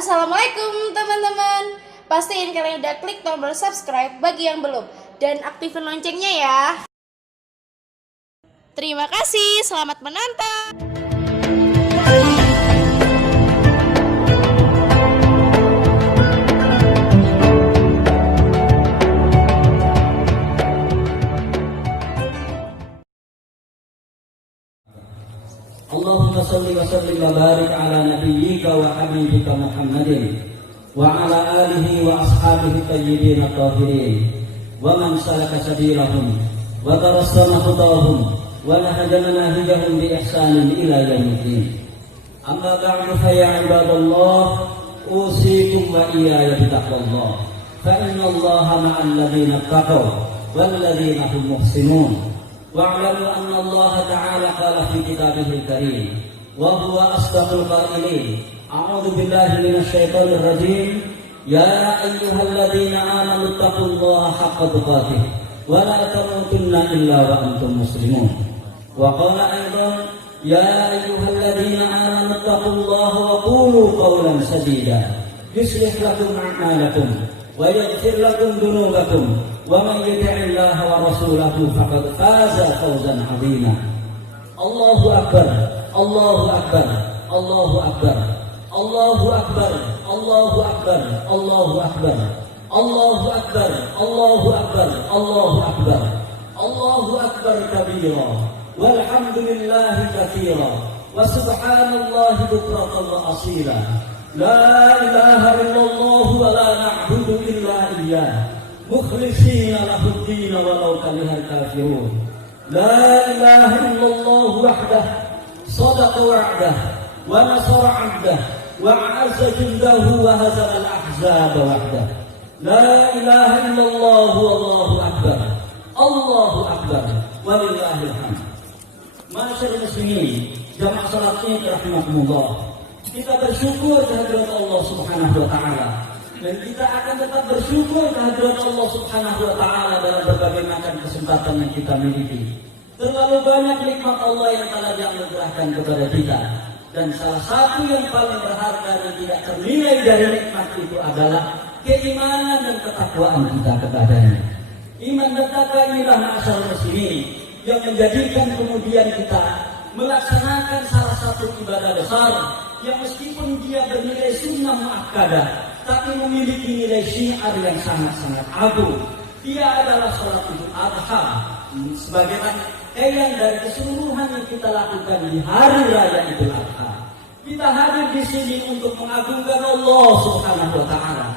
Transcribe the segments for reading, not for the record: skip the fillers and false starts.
Assalamualaikum teman-teman. Pastiin kalian udah klik tombol subscribe bagi yang belum dan aktifin loncengnya ya. Terima kasih, selamat menonton. Allahumma salli wa sallim wa barik ala nabiyyika wa habibika Muhammadin wa ala alihi wa ashabihi tayyibin at-tahirin wa man salaka sabilahum wa tarassama hudahum wa nahaja manahijahum bi ihsanin ila yaumiddin. Amma ba'du fa ya ibadallah, usikum wa iyaya bi taqwallah, fa inna Allaha ma'al ladzina taqaw wal ladzina hum muhsinun. واعلموا أن الله تعالى قال في كتابه الكريم وهو أصدق القائلين أعوذ بالله من الشيطان الرجيم يا أيها الذين آمنوا اتقوا الله حق تقاته ولا تموتن إلا وأنتم مسلمون. وقال أيضا يا أيها الذين آمنوا اتقوا الله وقولوا قولا سديدا يصلح لكم أعمالكم ويغفر لكم ذنوبكم ومن يطع الله ورسوله فقد فاز فوزا عظيما. الله أكبر الله أكبر الله أكبر الله أكبر الله أكبر الله أكبر الله أكبر الله أكبر الله أكبر الله أكبر كبيرا والحمد لله كثيرا وسبحان الله بكرة وأصيلا. لا إله إلا الله ولا نعبد إلا إياه مخلصين له الدين ولو كره الكافرون. لا إله إلا الله وحده صدق وعده ونصر عبده وأعز جنده وهزم الأحزاب وحده. لا إله إلا الله والله أكبر الله أكبر ولله الحمد. Masyaallah muslimin, jamaah salat Id rahimakumullah. Kita bersyukur kehadirat Allah Subhanahu wa taala. Dan kita akan tetap bersyukur kehadirat Allah Subhanahu wa taala dalam berbagai macam kesempatan yang kita miliki. Terlalu banyak nikmat Allah yang telah dianugerahkan kepada kita. Dan salah satu yang paling berharga dan tidak ternilai dari nikmat itu adalah keimanan dan ketakwaan kita kepadanya. Iman dan takwa inilah ma'asyarul muslimin yang menjadikan kemudian kita melaksanakan salah satu ibadah besar yang meskipun dia bernilai sunnah muakkadah, tapi memiliki nilai syiar yang sangat-sangat agung. Dia adalah salat Idul Adha, sebagai rangkaian dari keseluruhan yang kita lakukan di hari raya Idul Adha. Kita hadir di sini untuk mengagungkan Allah Subhanahu wa taala.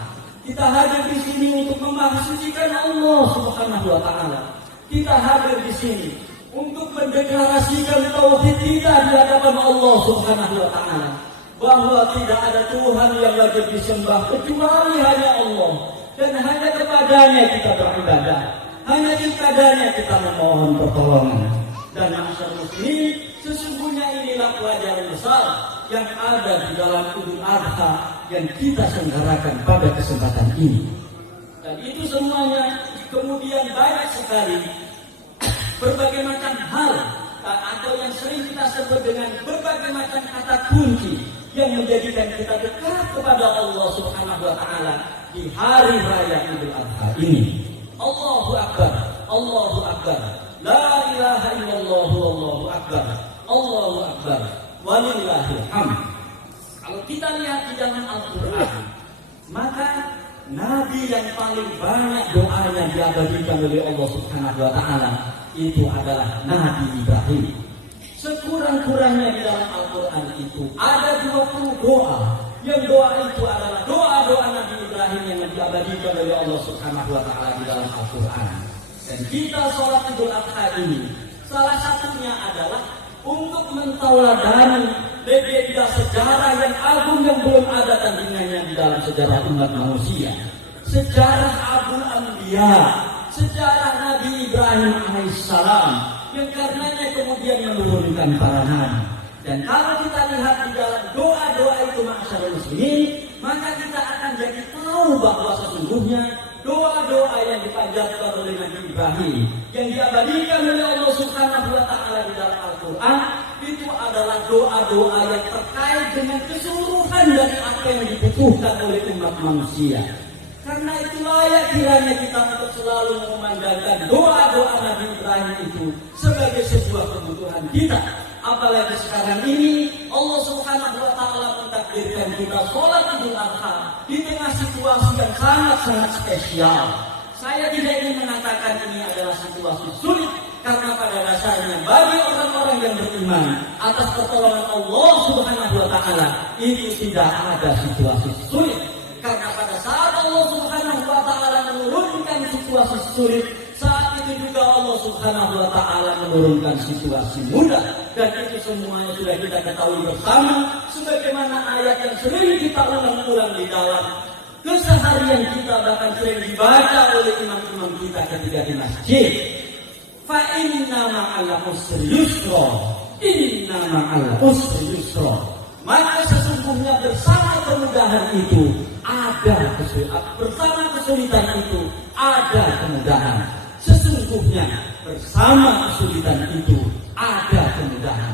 Kita hadir di sini untuk memahsucikan Allah Subhanahu wa taala. Kita hadir di sini untuk mendeklarasikan tauhid kita di hadapan Allah Subhanahu wa taala, bahwa tidak ada Tuhan yang wajib disembah kecuali hanya Allah, dan hanya kepadanya kita beribadah, hanya kepadanya kita memohon pertolongan. Dan masyarakat muslimin, sesungguhnya inilah pelajaran besar yang ada di dalam Idul Adha yang kita selenggarakan pada kesempatan ini. Dan itu semuanya kemudian banyak sekali berbagai macam hal atau yang sering kita sebut dengan berbagai macam kata kunci yang menjadikan kita dekat kepada Allah Subhanahu wa taala di hari raya Idul Adha ini. Allahu Akbar, Allahu Akbar, la ilaha illallah wallahu akbar, Allahu Akbar, walillahil hamd. Kalau kita lihat di dalam Al-Qur'an, maka nabi yang paling banyak doanya diabadikan oleh Allah Subhanahu wa taala itu adalah Nabi Ibrahim. Sekurang-kurangnya di dalam Al-Quran itu ada 20 doa. Yang doa itu adalah doa-doa Nabi Ibrahim yang diabadikan oleh Allah Subhanahu wa taala di dalam Al-Quran. Dan kita sholat Idul Adha ini salah satunya adalah untuk mentauladani legenda sejarah yang agung yang belum ada tandingannya di dalam sejarah umat manusia. Sejarah Abul Anbiya, sejarah Nabi Ibrahim alaihissalam, yang karenanya kemudian menurunkan para nabi. Dan kalau kita lihat di dalam doa-doa itu masyarakat muslimin, maka kita akan jadi tahu bahwa sesungguhnya doa-doa yang dipanjatkan oleh Nabi Ibrahim, yang diabadikan oleh Allah Subhanahu wa taala di dalam Al-Quran, itu adalah adalah doa-doa yang terkait dengan keseluruhan dari apa yang dibutuhkan oleh umat manusia. Karena itu layak kiranya kita untuk selalu memandangkan doa-doa Nabi Ibrahim itu sebagai sebuah kebutuhan kita. Apalagi sekarang ini Allah Subhanahu wa taala mentakdirkan kita sholat Idul Adha di tengah situasi yang sangat-sangat spesial. Saya tidak ingin mengatakan ini adalah situasi sulit, karena pada dasarnya bagi orang-orang yang beriman atas pertolongan Allah Subhanahu wa taala itu tidak ada situasi sulit. Karena pada saat Allah Subhanahu wa taala menurunkan situasi sulit, saat itu juga Allah Subhanahu wa taala menurunkan situasi mudah. Dan itu semuanya sudah kita ketahui bersama, sebagaimana ayat yang sering kita ulang-ulang di dalam keseharian kita, bahkan sering dibaca oleh imam-imam kita ketika di masjid. Fa inna ma'al usri yusra, inna ma'al usri yusra. Maka sesungguhnya bersama kemudahan itu ada kesulitan, bersama kesulitan itu ada kemudahan. Sesungguhnya bersama kesulitan itu ada kemudahan.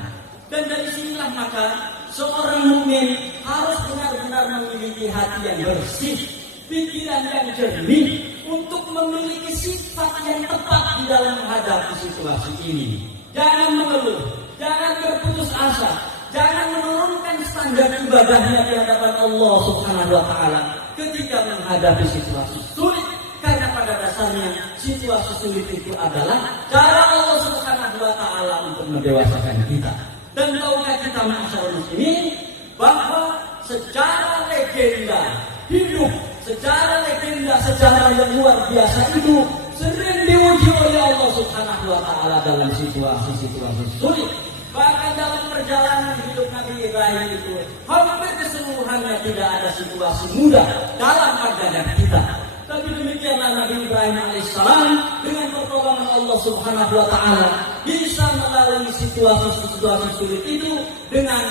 Dan dari sinilah maka seorang mukmin harus benar-benar memiliki hati yang bersih, pikiran yang jernih, untuk memiliki sifat yang tepat di dalam menghadapi situasi ini. Jangan mengeluh, jangan berputus asa, jangan menurunkan standar ibadahnya di hadapan Allah Subhanahu wa taala ketika menghadapi situasi sulit. Karena pada dasarnya situasi sulit itu adalah cara Allah Subhanahu wa taala untuk mendewasakan kita. Dan tahukah kita masyarakat muslimin bahwa secara legenda hidup, secara legenda sejarah yang luar biasa itu sering diuji oleh Allah Subhanahu wa taala dalam situasi-situasi sulit. Bahkan dalam perjalanan hidup Nabi Ibrahim itu hampir keseluruhannya tidak ada situasi mudah dalam pandangan kita. Tapi demikianlah Nabi Ibrahim alaihissalam dengan pertolongan Allah Subhanahu wa taala bisa melalui situasi-situasi sulit itu dengan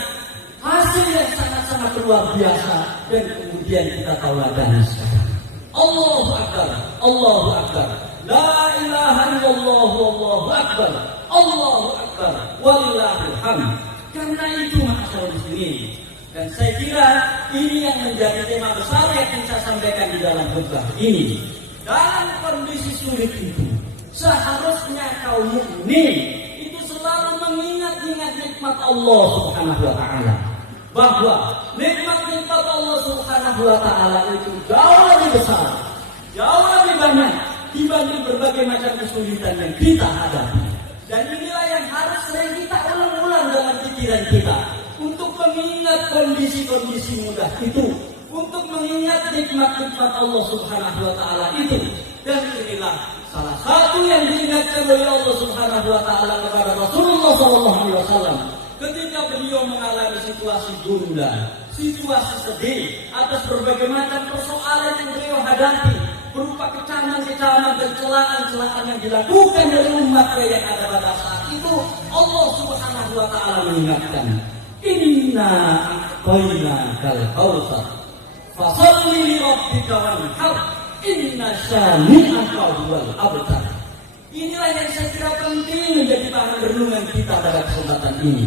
hasil yang sangat-sangat luar biasa, dan kemudian kita tauladan sekarang. Allahu Akbar, Allahu Akbar, la ilaha illallah, Allahu Akbar, Allahu Akbar, walillahil hamd. Karena itu masyaallah muslimin, dan saya kira ini yang menjadi tema besar yang saya sampaikan di dalam khutbah ini. Dalam kondisi sulit itu, seharusnya kaum mukmin itu selalu mengingat-ingat nikmat Allah Subhanahu wa taala. Bahwa nikmat-nikmat Allah Subhanahu wa taala itu jauh lebih besar, jauh lebih banyak dibanding berbagai macam kesulitan yang kita hadapi. Dan inilah yang harus sering kita ulang-ulang dalam pikiran kita, untuk mengingat kondisi-kondisi mudah itu, untuk mengingat nikmat-nikmat Allah Subhanahu wa taala itu. Dan inilah salah satu yang diingatkan oleh Allah Subhanahu wa taala kepada Rasulullah SAW ketika beliau mengalami situasi gundah, situasi sedih atas berbagai macam persoalan yang beliau hadapi, berupa kecaman-kecaman dan celaan-celaan yang dilakukan oleh umatnya yang ada pada saat itu. Allah Subhanahu wa taala mengingatkan, inna a'tainakal kautsar fasholli li rabbika wanhar inna syani'aka huwal abtar. Inilah yang saya kira penting menjadi bahan renungan kita pada kesempatan ini,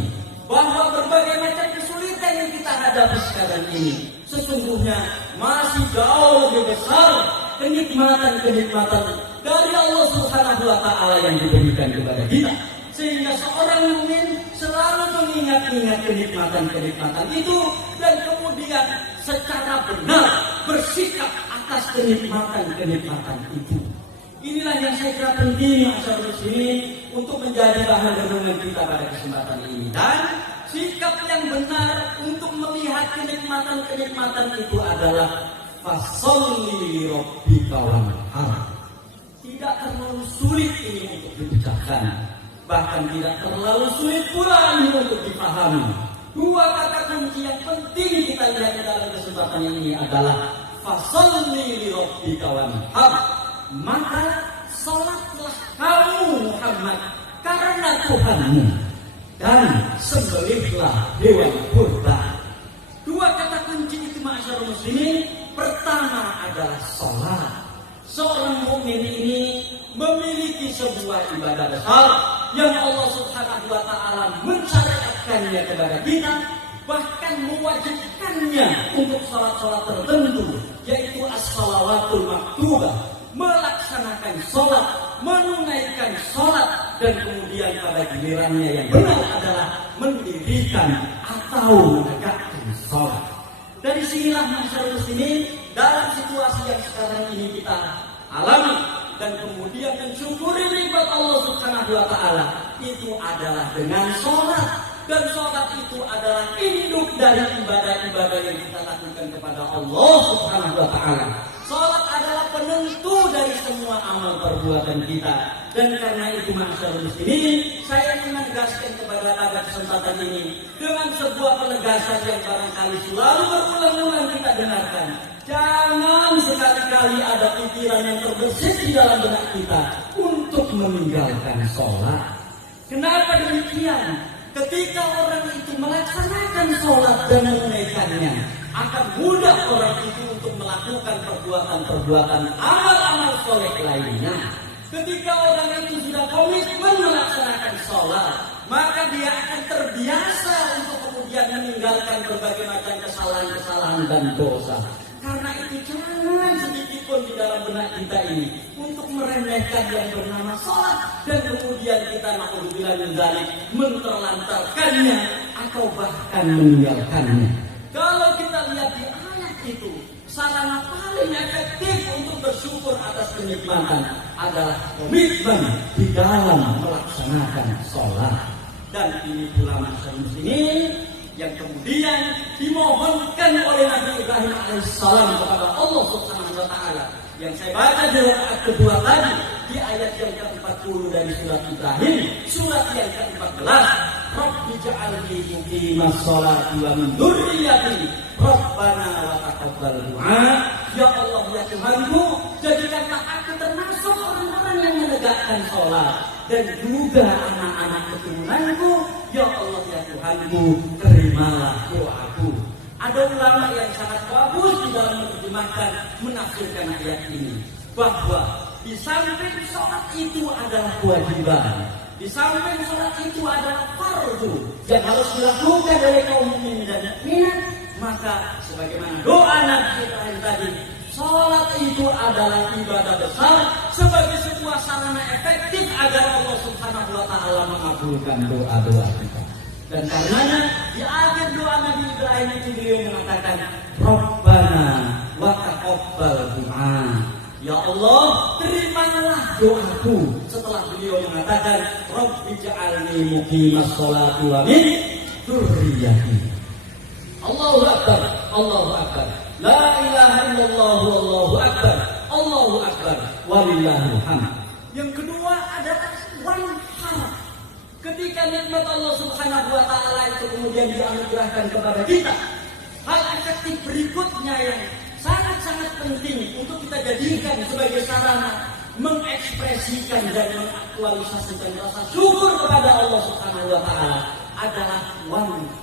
bahwa berbagai macam kesulitan yang kita hadapi sekarang ini sesungguhnya masih jauh lebih besar kenikmatan-kenikmatan dari Allah Subhanahu wa taala yang diberikan kepada kita. Sehingga seorang mukmin selalu mengingat-ingat kenikmatan-kenikmatan itu, dan kemudian secara benar bersikap atas kenikmatan-kenikmatan itu. Inilah yang saya kira penting masyarakat muslimin untuk menjadi bahan renungan kita pada kesempatan ini. Dan sikap yang benar untuk melihat kenikmatan-kenikmatan itu adalah fasholli li rabbika wanhar. Tidak terlalu sulit ini untuk diucapkan, bahkan tidak terlalu sulit pula ini untuk dipahami. Dua kata kunci yang penting kita lihat dalam kesempatan ini adalah fasholli li rabbika wanhar. Maka salatlah kamu Muhammad karena Tuhanmu, dan sembelihlah hewan kurban. Dua kata kunci itu masyarakat muslimin. Pertama adalah salat. Seorang mukmin ini memiliki sebuah ibadah besar yang Allah Subhanahu wa taala mensyariatkan memerintahkannya kepada kita, bahkan mewajibkannya untuk sholat-sholat tertentu, yaitu as-shalawatul maktubah, melaksanakan sholat, menunaikan sholat, dan kemudian pada gilirannya yang benar adalah mendirikan atau menegakkan sholat. Dari sinilah masyarakat muslimin, dalam situasi yang sekarang ini kita alami dan kemudian mensyukuri nikmat Allah Subhanahu wa taala, itu adalah dengan sholat. Dan sholat itu adalah induk dari ibadah-ibadah yang kita lakukan kepada Allah Subhanahu wa taala. Sholat adalah penentu dari semua amal perbuatan kita. Dan karena itu masyarakat muslimin, saya menegaskan pada kesempatan ini dengan sebuah penegasan yang barangkali selalu berulang-ulang kita dengarkan. Jangan sekali-kali ada pikiran yang terbersit di dalam benak kita untuk meninggalkan sholat. Kenapa demikian? Ketika orang itu melaksanakan sholat dan menunaikannya, akan mudah orang itu untuk melakukan perbuatan-perbuatan amal-amal soleh lainnya. Ketika orang itu sudah komitmen melaksanakan sholat, maka dia akan terbiasa untuk kemudian meninggalkan berbagai macam kesalahan-kesalahan dan dosa. Karena itu jangan sedikit pun di dalam benak kita ini untuk meremehkan yang bernama sholat dan kemudian kita naudzubillah min dzalik menterlantarkannya atau bahkan meninggalkannya. Kalau kita lihat di ayat itu, sarana paling efektif untuk bersyukur atas kenikmatan adalah komitmen di dalam melaksanakan sholat. Dan ini pula masyarakat muslimin yang kemudian dimohonkan oleh Nabi Ibrahim alaihissalam kepada Allah Subhanahu wa taala. Yang saya baca di rakaat kedua tadi di ayat yang ke-40 dari surat Ibrahim, surat yang ke-14. Rabbi ja'alni muqimas sholati wa min dzurriyyati Rabbana wa taqabbal du'a. Ya Allah ya Tuhanku, jadikanlah aku termasuk orang-orang yang menegakkan sholat dan juga anak-anak keturunanku. Ya Allah ya Tuhanku, terimalah doaku. Ada ulama yang sangat bagus di dalam menerjemahkan, menafsirkan ayat ini, bahwa di samping sholat itu adalah kewajiban, di samping sholat itu adalah fardu yang harus dilakukan oleh kaum mukminin dan mukminat, maka sebagaimana doa Nabi Ibrahim tadi, sholat itu adalah ibadah besar sebagai sebuah sarana efektif agar Allah Subhanahu wa taala mengabulkan doa-doa kita. Dan karenanya di akhir doa Nabi Ibrahim itu beliau mengatakan, Rabbana wa taqabbal du'a. Ya Allah, terimalah doaku. Setelah beliau mengatakan, Rabbi ja'alni muqimas sholati wa min dzurriyyati. Allahu akbar, Allahu akbar. La ilaha illallah, Allahu akbar, Allahu akbar, walillahil hamd. Yang kedua adalah harap. Ketika nikmat Allah Subhanahu wa taala itu kemudian dianugerahkan kepada kita, hal efektif berikutnya yang sangat-sangat penting untuk kita jadikan sebagai sarana mengekspresikan dan mengaktualisasikan rasa syukur kepada Allah Subhanahu wa taala adalah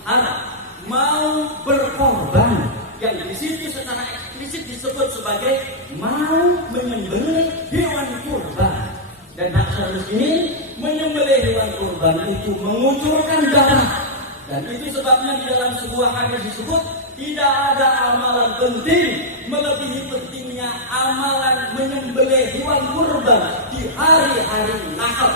harap, mau berkorban, yang di situ secara eksplisit disebut sebagai mau menyembelih hewan kurban. Dan masyarakat ini menyembelih hewan kurban itu mengucurkan darah. Dan itu sebabnya di dalam sebuah hadis disebut tidak ada amalan penting melebihi pentingnya amalan menyembelih hewan kurban di hari-hari Nahar.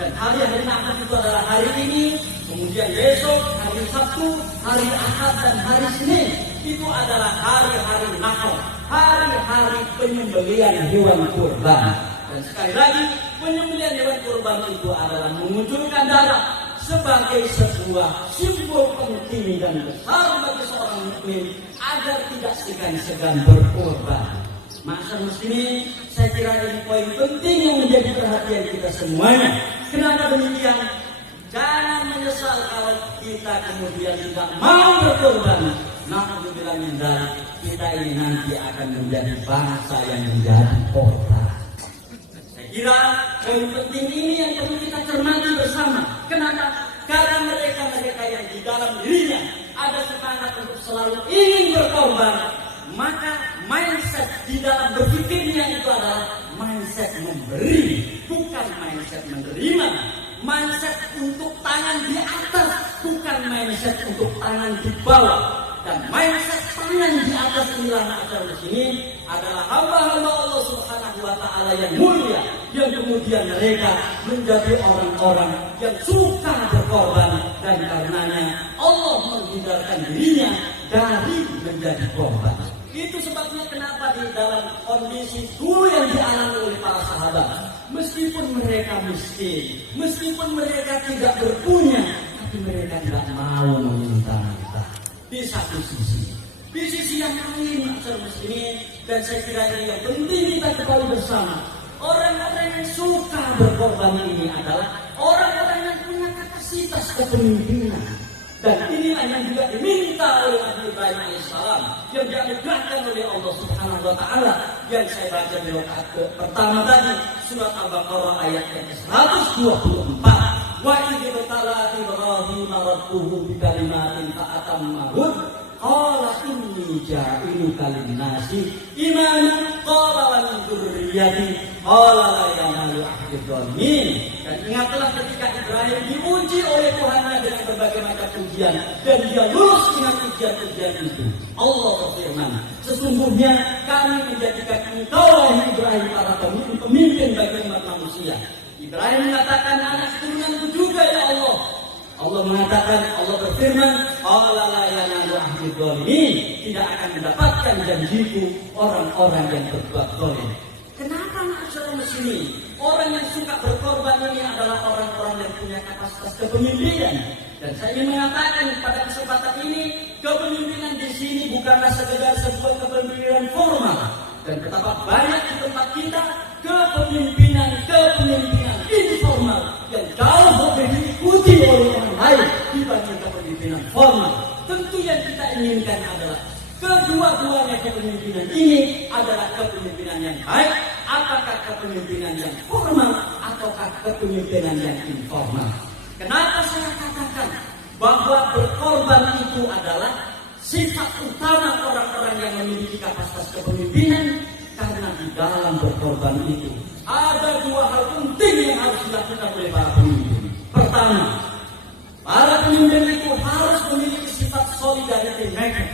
Dan hari-hari Nahar itu adalah hari ini, kemudian besok, hari Sabtu, hari Ahad, dan hari Senin. Itu adalah hari-hari Nahar, hari-hari penyembelihan hewan kurban. Dan sekali lagi, penyembelihan hewan kurban itu adalah mengucurkan darah sebagai sebuah simbol penting dan besar bagi seorang mukmin agar tidak segan-segan berkorban. Masyarakat muslimin, saya kira ini poin penting yang menjadi perhatian kita semuanya. Kenapa demikian? Jangan menyesal kalau kita kemudian tidak mau berkorban. Naudzubillah min dzalik, kita ini nanti akan menjadi bangsa yang menjadi korban. Kira poin penting ini yang perlu kita cermati bersama. Kenapa? Karena mereka yang di dalam dirinya ada semangat untuk selalu ingin berkorban, maka mindset di dalam berpikirnya itu adalah mindset memberi, bukan mindset menerima. mindset untuk tangan di atas, bukan mindset untuk tangan di bawah. Dan mindset tangan di atas inilah ma'asyiral muslimin adalah hamba-hamba Allah Subhanahu wa taala yang mulia, yang kemudian mereka menjadi orang-orang yang suka berkorban, dan karenanya Allah menghindarkan dirinya dari menjadi korban. Itu sebabnya kenapa di dalam kondisi dulu yang dialami oleh para sahabat, meskipun mereka miskin, meskipun mereka tidak berpunya, tapi mereka tidak mau meminta-minta. Di satu sisi, di sisi yang lain, ma'asyiral muslimin, dan saya kira ini yang penting kita ketahui bersama, orang-orang yang suka berkorban ini adalah orang-orang yang punya kapasitas kepemimpinan. Dan inilah yang juga diminta oleh Nabi Ibrahim alaihissalam, yang dianugerahkan oleh Allah Subhanahu wa taala, yang saya baca di rakaat pertama tadi, surat Al-Baqarah ayat yang ke-124. Wa idh qala Ibrahim rabbuhu bi kalimatin fa atammahun qala inni ja'iluka lin-nasi imaman qala wa min dzurriyyati qala la yanalu ahdi dzalimin. Dan ingatlah ketika Ibrahim diuji oleh Tuhannya dengan berbagai macam ujian, dan dia lulus dengan ujian-ujian itu. Allah berfirman, sesungguhnya kami menjadikan engkau Ibrahim para pemimpin bagi umat manusia. Ibrahim mengatakan, anak keturunanku juga ya Allah. Allah mengatakan, Allah berfirman, qala la yanalu ahdi dzalimin, tidak akan mendapatkan janjiku orang-orang yang berbuat zalim. Kenapa ma'asyiral muslimin? Orang yang suka berkorban ini adalah orang-orang yang punya kapasitas kepemimpinan. Dan saya ingin mengatakan pada kesempatan ini, kepemimpinan di sini bukanlah sekedar sebuah kepemimpinan formal. Dan betapa banyak di tempat kita kepemimpinan informal yang jauh lebih diikuti oleh orang lain dibanding kepemimpinan formal. Tentu yang kita inginkan adalah kedua-duanya kepemimpinan ini adalah kepemimpinan yang baik, apakah kepemimpinan yang formal ataukah kepemimpinan yang informal. Kenapa saya katakan bahwa berkorban itu adalah sifat utama orang-orang yang memiliki kapasitas kepemimpinan? Karena di dalam berkorban itu ada dua hal penting yang harus dilakukan oleh para pemimpin. Pertama, para pemimpin itu harus memiliki sifat solidarity maker,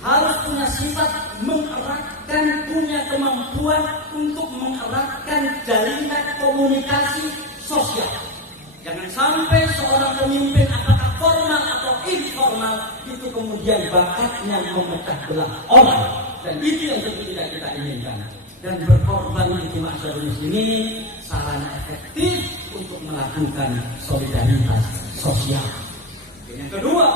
harus punya sifat mengeratkan, punya kemampuan untuk mengeratkan jaringan komunikasi sosial. Jangan sampai seorang pemimpin apakah formal atau informal itu kemudian bakatnya memecah belah orang. Dan itu yang tentu tidak kita inginkan. Dan berkorban itu ma'asyiral muslimin sarana efektif untuk melakukan solidaritas sosial. Yang kedua,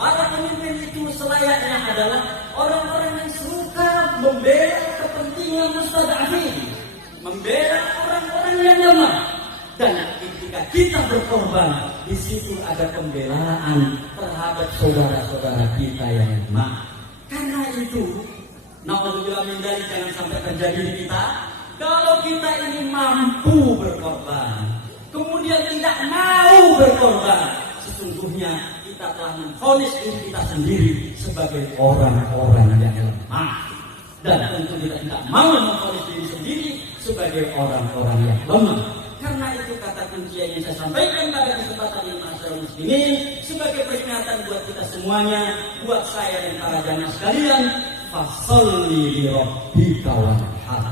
para pemimpin itu selayaknya adalah orang-orang yang suka membela kepentingan mustada'afin, membela orang-orang yang lemah. Dan ketika kita berkorban, di situ ada pembelaan terhadap saudara-saudara kita yang lemah. Karena itu, naudzubillah min dzalik, jangan sampai terjadi di kita. Kalau kita ini mampu berkorban, kemudian tidak mau berkorban, sesungguhnya kita telah memvonis diri kita sendiri sebagai orang-orang yang lemah. Dan tentu kita tidak mau memvonis diri sendiri sebagai orang-orang yang lemah. Karena itu kata kunci yang saya sampaikan pada kesempatan ini ma'asyiral muslimin sebagai peringatan buat kita semuanya, buat saya dan para jamaah sekalian, fasholli li rabbika wanhar.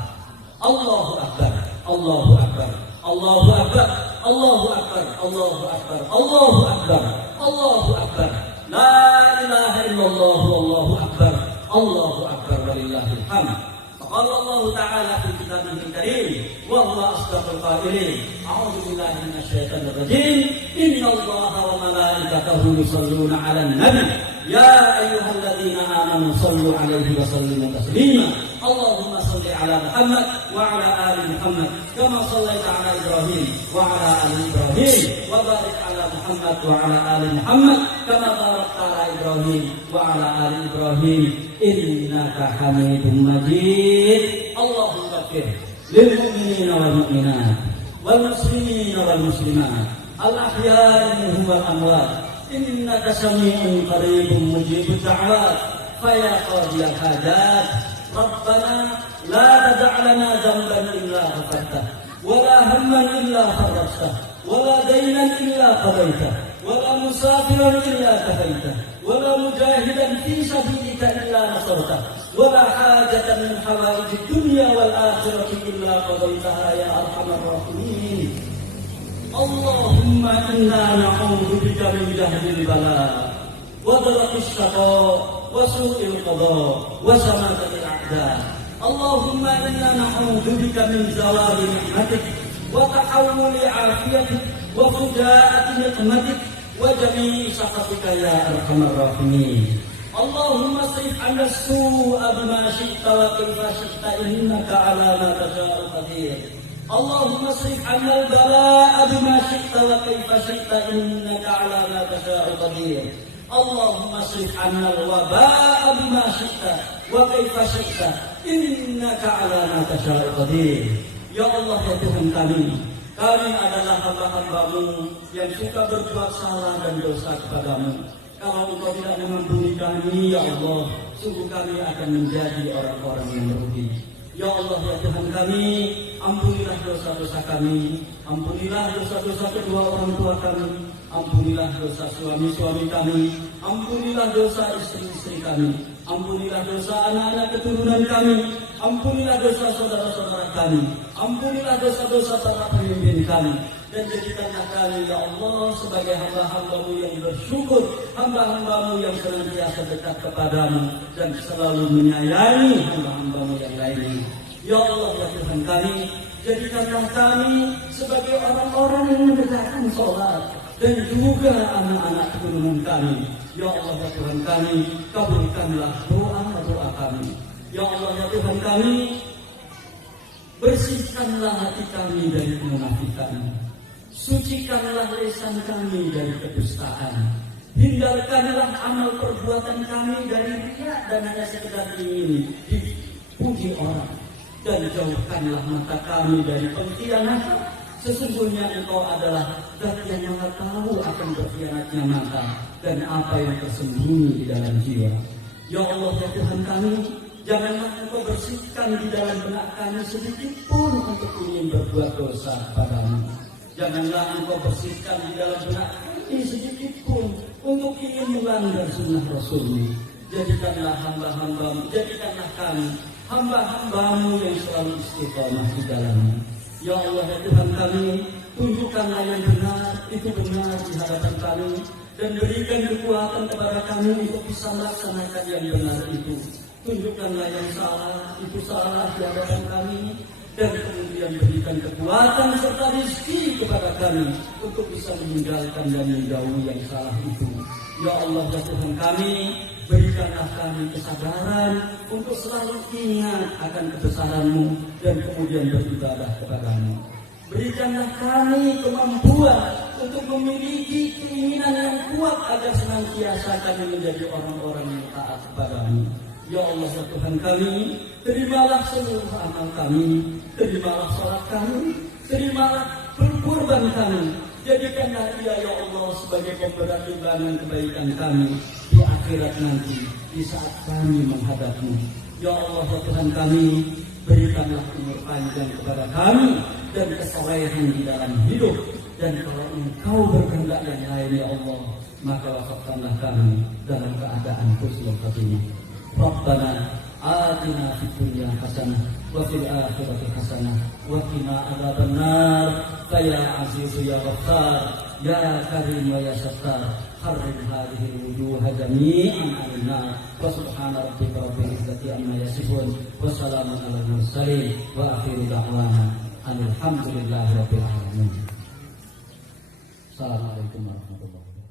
Allahu akbar, Allahu akbar, Allahu akbar, Allahu akbar, Allahu akbar, Allahu akbar, Allahu akbar. La ilaha illallah, Allahu akbar, Allahu akbar, walillahil hamd. قال الله تعالى في كتابه الكريم وهو أصدق القائلين أعوذ بالله من الشيطان الرجيم إن الله وملائكته يصلون على النبي يا أيها الذين آمنوا صلوا عليه وسلموا تسليما اللهم صل على محمد وعلى آل محمد كما صليت على إبراهيم وعلى آل إبراهيم وبارك على محمد وعلى آل محمد كما باركت على إبراهيم وعلى آل إبراهيم إنك حميد مجيد اللهم اغفر للمؤمنين والمؤمنات والمسلمين والمسلمات الأحياء منهم والأموات إنك سميع قريب مجيب الدعوات فيا قاضي الحاجات ربنا لا تدع لنا ذنبا إلا غفرته ولا هما إلا فرجته ولا دينا إلا قضيته ولا مسافرا إلا كفيته ولا مجاهدا في سبيلك إلا نصرته ولا حاجة من حوائج الدنيا والآخرة إلا قضيتها يا أرحم الراحمين. اللهم إنا نعوذ بك من جهل البلاء وضرق الشقاء وسوء القضاء وشماتة الأعداء. اللهم إنا نعوذ بك من زوال نعمتك وتحول عافيتك وفجاءة نقمتك وجميع سخطك يا أرحم الراحمين. اللهم اصرف عنا السوء بما شئت وكيف شئت إنك على ما تشاء قدير. اللهم اصرف عنا البلاء بما شئت وكيف شئت إنك على ما تشاء قدير. اللهم اصرف عنا الوباء بما شئت وكيف شئت إنك على ما تشاء قدير. Ya Allah, ya Tuhan kami adalah hamba-Hambamu yang suka berbuat salah dan dosa kepadamu. Kalau Engkau tidak mengampuni kami, ya Allah, sungguh kami akan menjadi orang-orang yang merugi. Ya Allah, ya Tuhan kami, ampunilah dosa-dosa kami, ampunilah dosa-dosa kedua orang tua kami, ampunilah dosa suami-suami kami, ampunilah dosa istri-istri kami, ampunilah dosa anak-anak keturunan kami, ampunilah dosa saudara-saudara kami, ampunilah dosa-dosa para pemimpin kami, dan jadikanlah kami ya Allah sebagai hamba-Hambamu yang bersyukur, hamba-Hambamu yang senantiasa dekat kepadamu dan selalu menyayangi hamba-Hambamu yang lainnya. Ya Allah, ya Tuhan kami, jadikanlah kami sebagai orang-orang yang menegakkan sholat dan juga anak-anak keturunan kami. Ya Allah, ya Tuhan kami, kabulkanlah doa-doa kami. Ya Allah, ya Tuhan kami, bersihkanlah hati kami dari kemunafikan, sucikanlah lisan kami dari kedustaan, hindarkanlah amal perbuatan kami dari riya dan hanya sekedar ingin dipuji orang, dan jauhkanlah mata kami dari pengkhianatan. Sesungguhnya Engkau adalah Zat yang Maha tahu akan berkhianatnya mata dan apa yang tersembunyi di dalam jiwa. Ya Allah, ya Tuhan kami, janganlah Engkau bersihkan di dalam benak kami sedikit pun untuk ingin berbuat dosa padamu. Janganlah Engkau bersihkan di dalam benak kami sedikit pun untuk ingin melanggar sunnah Rasul-Mu. Jadikanlah hamba-Hambamu, jadikanlah kami hamba-Hambamu yang selalu istiqamah di dalamnya. Ya Allah, ya Tuhan kami, tunjukkanlah yang benar, itu benar di hadapan kami, dan berikan kekuatan kepada kami untuk bisa melaksanakan yang benar itu. Tunjukkanlah yang salah, itu salah di hadapan kami, dan kemudian berikan kekuatan serta rezeki kepada kami untuk bisa meninggalkan dan menjauhi yang salah itu. Ya Allah, ya Tuhan kami, berikanlah kami kesadaran untuk selalu ingat akan kebesaran-Mu dan kemudian beribadah kepadamu. Berikanlah kami kemampuan untuk memiliki keinginan yang kuat agar senantiasa kami menjadi orang-orang yang taat kepadamu. Ya Allah, ya Tuhan kami, terimalah seluruh amal kami, terimalah salat kami, terimalah berkorban kami. Jadikanlah ia ya Allah sebagai pemberat timbangan kebaikan kami di akhirat nanti, di saat kami menghadap-Mu. Ya Allah, ya Tuhan kami, berikanlah umur panjang kepada kami dan kesolehan di dalam hidup. Dan kalau Engkau berkehendak yang lain ya Allah, maka wafatkanlah kami dalam keadaan husnul khatimah. Rabbana atina fid dunya hasanah wa fil akhirati hasanah wa qina adzabannar. Ya Aziz ya Ghaffar ya Karim ya Sattar, harrim hadhihi al-wujuha jami'an 'alaina. Wa subhana rabbika rabbil izzati amma yasifun wa salamun 'alal mursalin wa akhiru da'wana alhamdulillahi rabbil alamin. Assalamualaikum warahmatullahi wabarakatuh.